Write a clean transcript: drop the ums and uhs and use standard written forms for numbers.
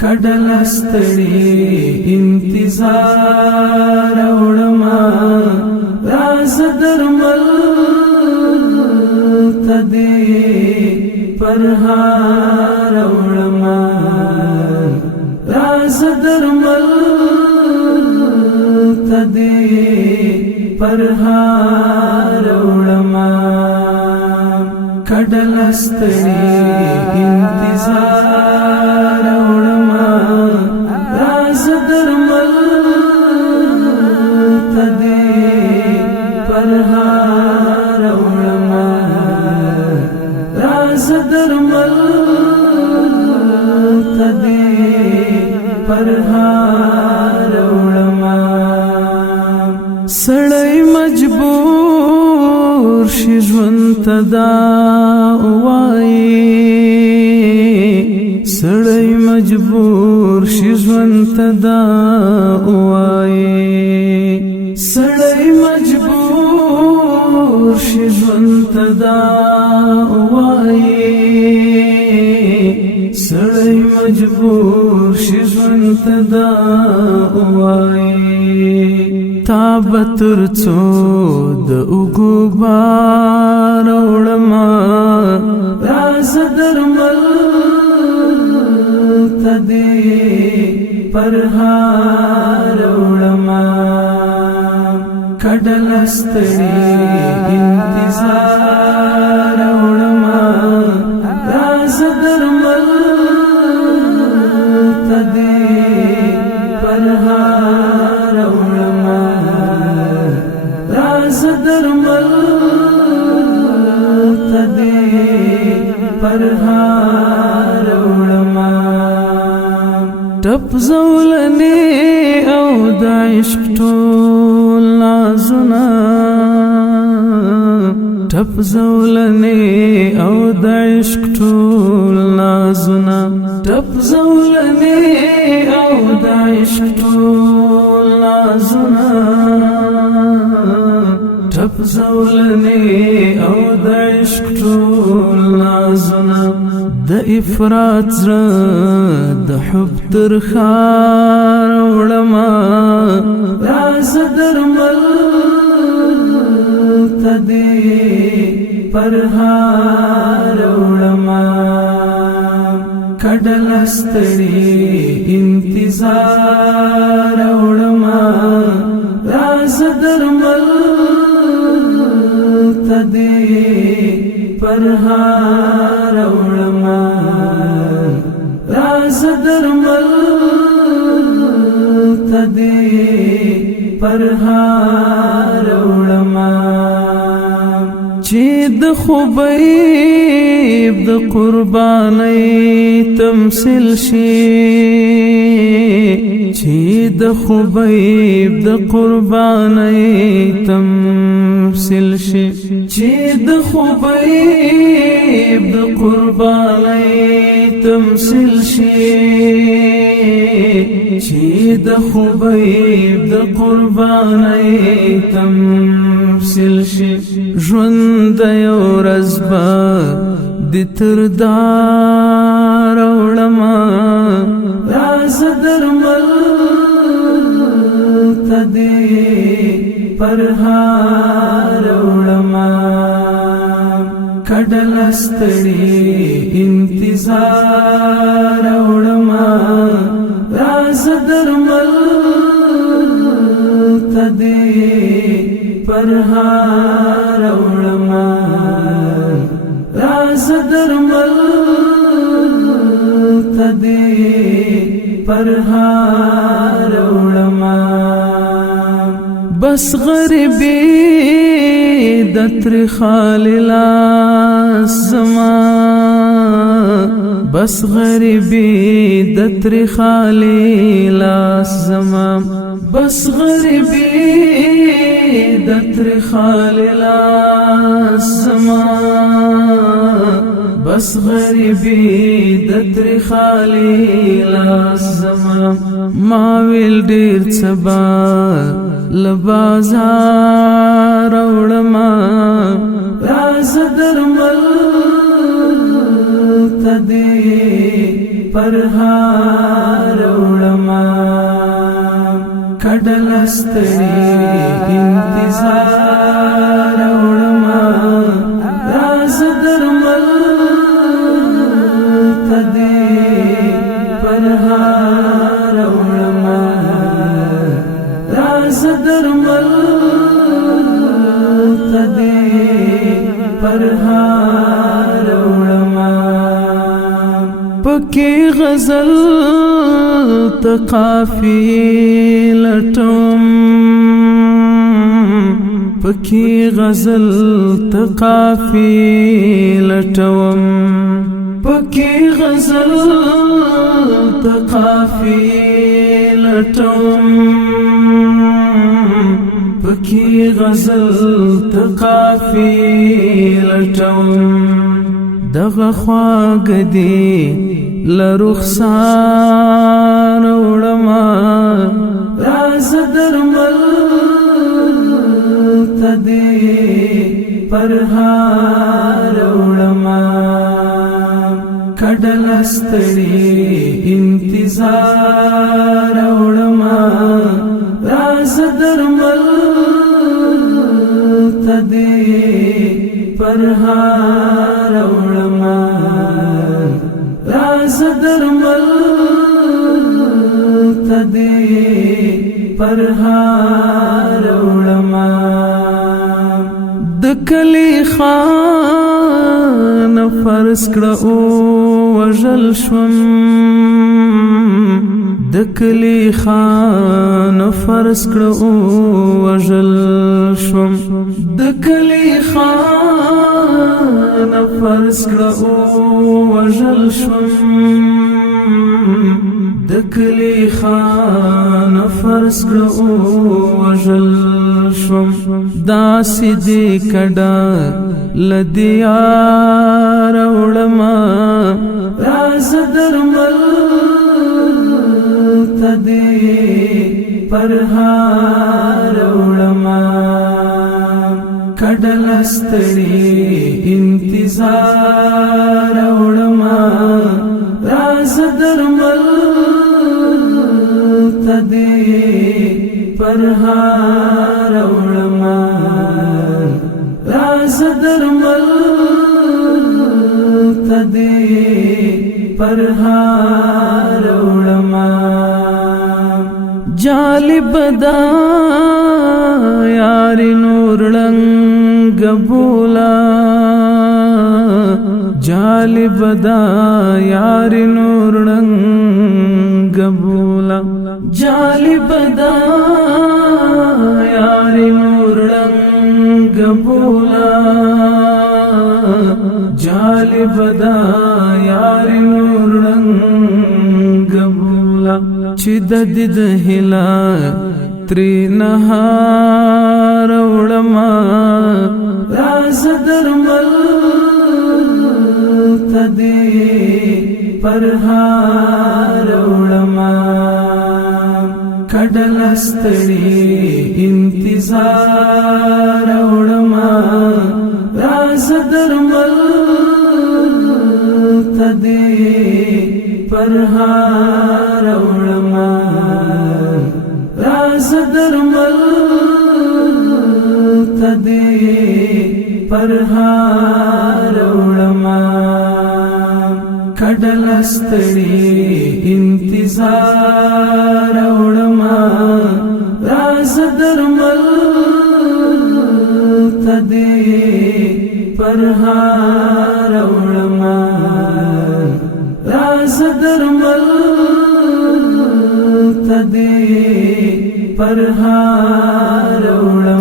کډل ستړي انتظار وړما راز درمل تدې پرهار وړما راز درمل تدې پرهار وړما کډل ستړي انتظار وړما راز درمل تدې پرهار وړما راز درمل تدې پرهار وړما سړی مجبور شي ژوند ته دا وایي سړی مجبور شي ژوند ته دا وایي سړی مجبور شي ژوند ته دا وایي سړی مجبور شي ژوند ته دا وایي تا به تر څو د اوږو بار وړما راز درمل تدې پرهار وړما کډل ستړي انتظار وړما راز درمل تدې پرهار وړما راز درمل تدې پرهار وړما ټپ زولنې او د عشق ټول نازونه ټپ زولنې او د عشق ټول نازونه ټپ زولنې او د عشق ټول نازونه ټپ زولنې او د عشق ټول نازونه د افراط زړه د حب تر خار وړما راز درمل تدې پرهار وړما کډل ستړي انتظار وړما راز درمل تدې پرهار وړما راز درمل تدې پرهار وړما چې د خوبیب د قربانۍ تمثيل شي چې د خوبیب د قربانۍ تمثيل شي چې د خوبیب د قربانۍ تمثيل شي چې د خوبیب د قربانۍ تمثيل شي ژوند یو ورځ به د تر دار وړما راز درمل تدې پرهار وړما کډل ستړي انتظار وړما راز درمل تدې پرهار وړما راز درمل تدې پرهار وړما بس غریبی د تر خاللا زما بس غریبی د تر خاللا زما بس غریبی د تر خاللا زما بس غریبی د تر خاللا زما ما ویل ډیر څبا لبازار وړما راز درمل تدې پرهار ستړي انتظار وړما راز درمل تدې پرهار وړما راز درمل تدې پرهار وړما پکې غزل تقافی لټوم پکې غزل تقافی لټوم پکې غزل تقافی لټوم پکې غزل تقافی لټوم دغه خواږه لرخسار وړما راز درمل تدې پرهار وړما کډل ستړي انتظار وړما راز درمل تدې پرهار وړما راز درمل تدې پرهار وړما د کلی خان فرض کړه او وژل شوم د کلی خان فرض کړه او وژل شوم د کلی خان فرض کړه او وژل شوم د کلی خان فرض کړه او وژل شوم داسې دې کډه لدیار وړما راز درمل تدې پرهار وړما کډل ستړي انتظار وړما راز درمل تدې پرهار وړما راز درمل تدې پرهار وړما جالب دا یار نور لنګ بولا جالب دا یار نور لنګ بولا جالب دا یار نور لنګ بولا جالب دا یار نور لنګ بولا چې د دې د هلا تری نهار وړما راز درمل تدې پرهار وړما کډل ستړي انتظار وړما راز درمل تدې پرهار وړما راز درمل تدې پرهار وړما کډل ستړي انتظار وړما راز درمل تدې پرهار وړما راز درمل تدې پرهار وړما